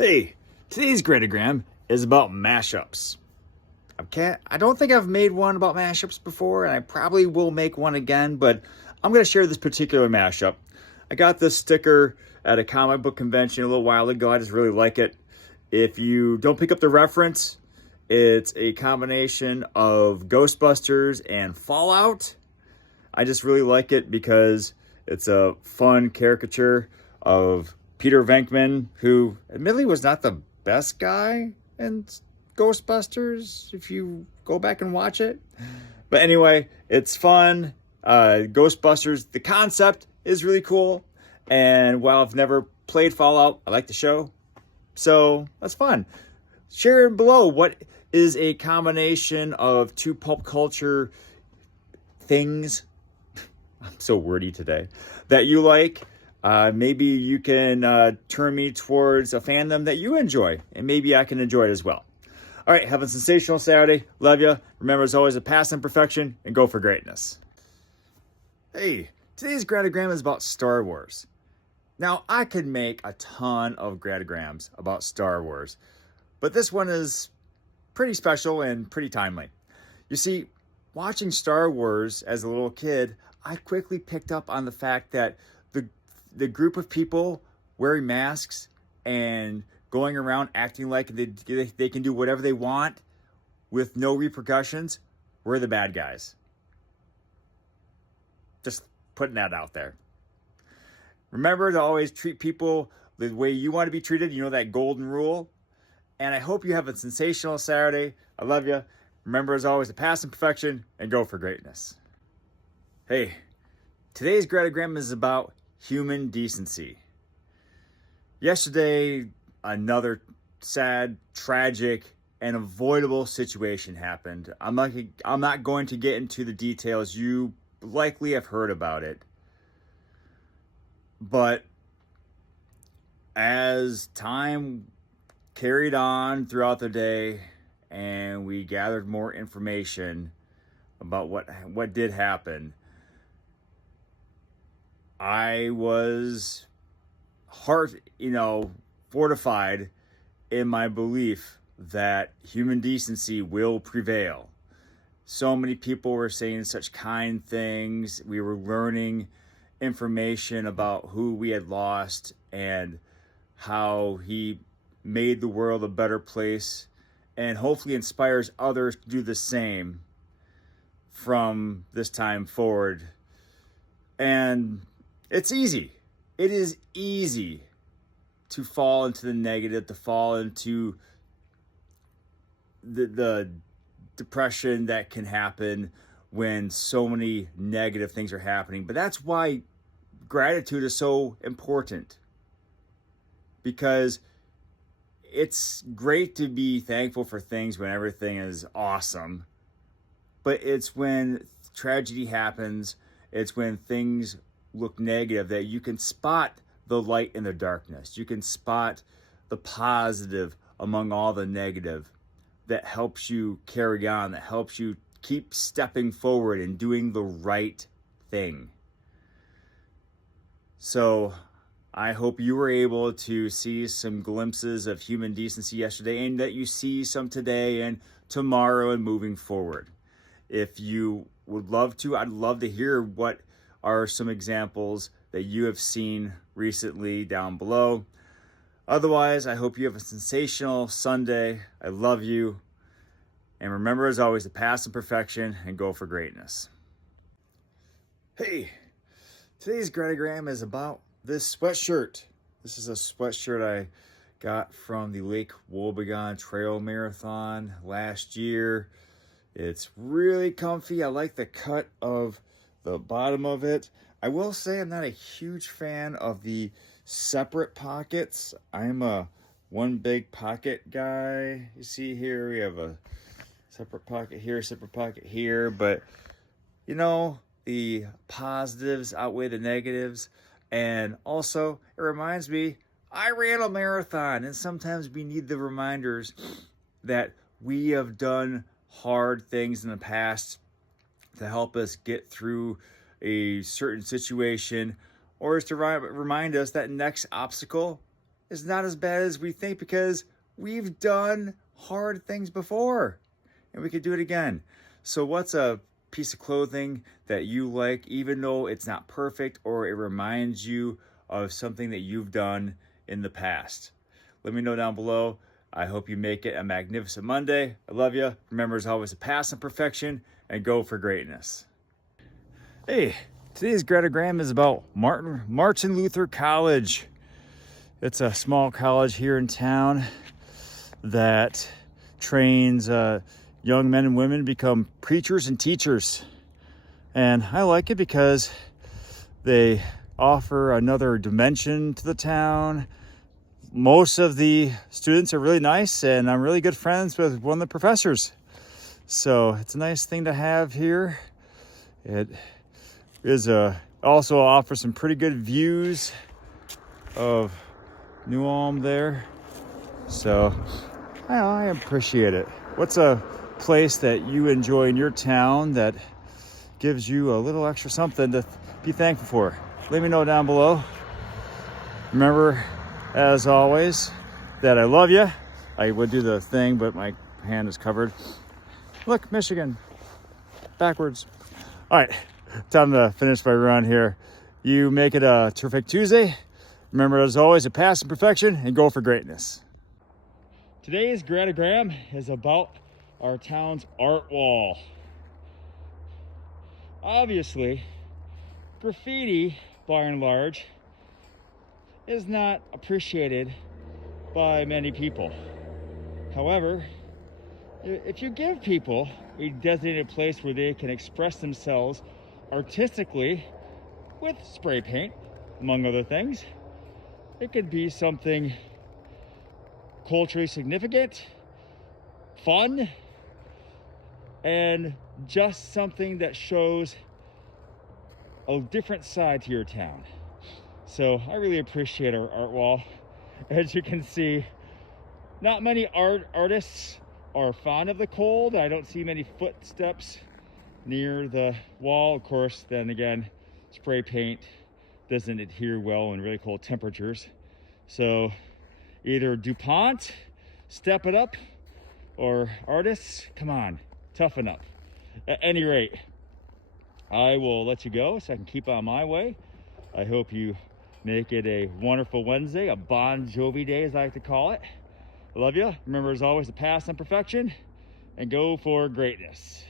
Hey, today's Gratigram is about mashups. I don't think I've made one about mashups before, and I probably will make one again, but I'm going to share this particular mashup. I got this sticker at a comic book convention a little while ago. I just really like it. If you don't pick up the reference, it's a combination of Ghostbusters and Fallout. I just really like it because it's a fun caricature of Peter Venkman, who admittedly was not the best guy in Ghostbusters, if you go back and watch it. But anyway, it's fun. Ghostbusters, the concept is really cool. And while I've never played Fallout, I like the show. So that's fun. Share below what is a combination of two pulp culture things. I'm so wordy today. That you like. Maybe you can turn me towards a fandom that you enjoy, and maybe I can enjoy it as well. All right, have a sensational Saturday. Love you. Remember, as always, to pass imperfection and go for greatness. Hey, today's Gratigram is about Star Wars. Now, I could make a ton of Gratigrams about Star Wars, but this one is pretty special and pretty timely. You see, watching Star Wars as a little kid, I quickly picked up on the fact that the group of people wearing masks and going around acting like they can do whatever they want with no repercussions were the bad guys. Just putting that out there. Remember to always treat people the way you want to be treated. You know that golden rule. And I hope you have a sensational Saturday. I love you. Remember, as always, to pass imperfection and go for greatness. Hey, today's Gratigram is about human decency. Yesterday, another sad, tragic, and avoidable situation happened. I'm not going to get into the details. You likely have heard about it. But as time carried on throughout the day and we gathered more information about what did happen, I was fortified in my belief that human decency will prevail. So many people were saying such kind things. We were learning information about who we had lost and how he made the world a better place and hopefully inspires others to do the same from this time forward. And it's easy. It is easy to fall into the negative, to fall into the depression that can happen when so many negative things are happening. But that's why gratitude is so important, because it's great to be thankful for things when everything is awesome. But it's when tragedy happens, it's when things look negative that you can spot the light in the darkness. You can spot the positive among all the negative that helps you carry on, that helps you keep stepping forward and doing the right thing. So I hope you were able to see some glimpses of human decency yesterday, and that you see some today and tomorrow and moving forward. If you would love to, I'd love to hear what are some examples that you have seen recently down below. Otherwise, I hope you have a sensational Sunday. I love you. And remember, as always, to pass imperfection and go for greatness. Hey, today's Gratigram is about this sweatshirt. This is a sweatshirt I got from the Lake Wobegon Trail Marathon last year. It's really comfy. I like the cut of the bottom of it. I will say I'm not a huge fan of the separate pockets. I'm a one big pocket guy. You see here, we have a separate pocket here, but the positives outweigh the negatives. And also, it reminds me, I ran a marathon, and sometimes we need the reminders that we have done hard things in the past to help us get through a certain situation, or is to remind us that next obstacle is not as bad as we think because we've done hard things before and we could do it again. So what's a piece of clothing that you like, even though it's not perfect or it reminds you of something that you've done in the past? Let me know down below. I hope you make it a magnificent Monday. I love you. Remember, as always, to pass on perfection and go for greatness. Hey, today's Gratigram is about Martin Luther College. It's a small college here in town that trains young men and women to become preachers and teachers. And I like it because they offer another dimension to the town. Most of the students are really nice, and I'm really good friends with one of the professors. So it's a nice thing to have here. It is also offers some pretty good views of New Ulm there. So I appreciate it. What's a place that you enjoy in your town that gives you a little extra something to be thankful for? Let me know down below. Remember, as always, that I love you. I would do the thing, but my hand is covered. Look, Michigan, backwards. All right, time to finish my run here. You make it a terrific Tuesday. Remember, as always, to pass in perfection and go for greatness. Today's Gratigram is about our town's art wall. Obviously, graffiti, by and large, is not appreciated by many people. However, if you give people a designated place where they can express themselves artistically with spray paint, among other things, it could be something culturally significant, fun, and just something that shows a different side to your town. So I really appreciate our art wall. As you can see, not many artists are fond of the cold. I don't see many footsteps near the wall. Of course, then again, spray paint doesn't adhere well in really cold temperatures. So either DuPont, step it up, or artists, come on, toughen up. At any rate, I will let you go so I can keep on my way. I hope you make it a wonderful Wednesday, a Bon Jovi day, as I like to call it. I love you. Remember, as always, to pass on perfection and go for greatness.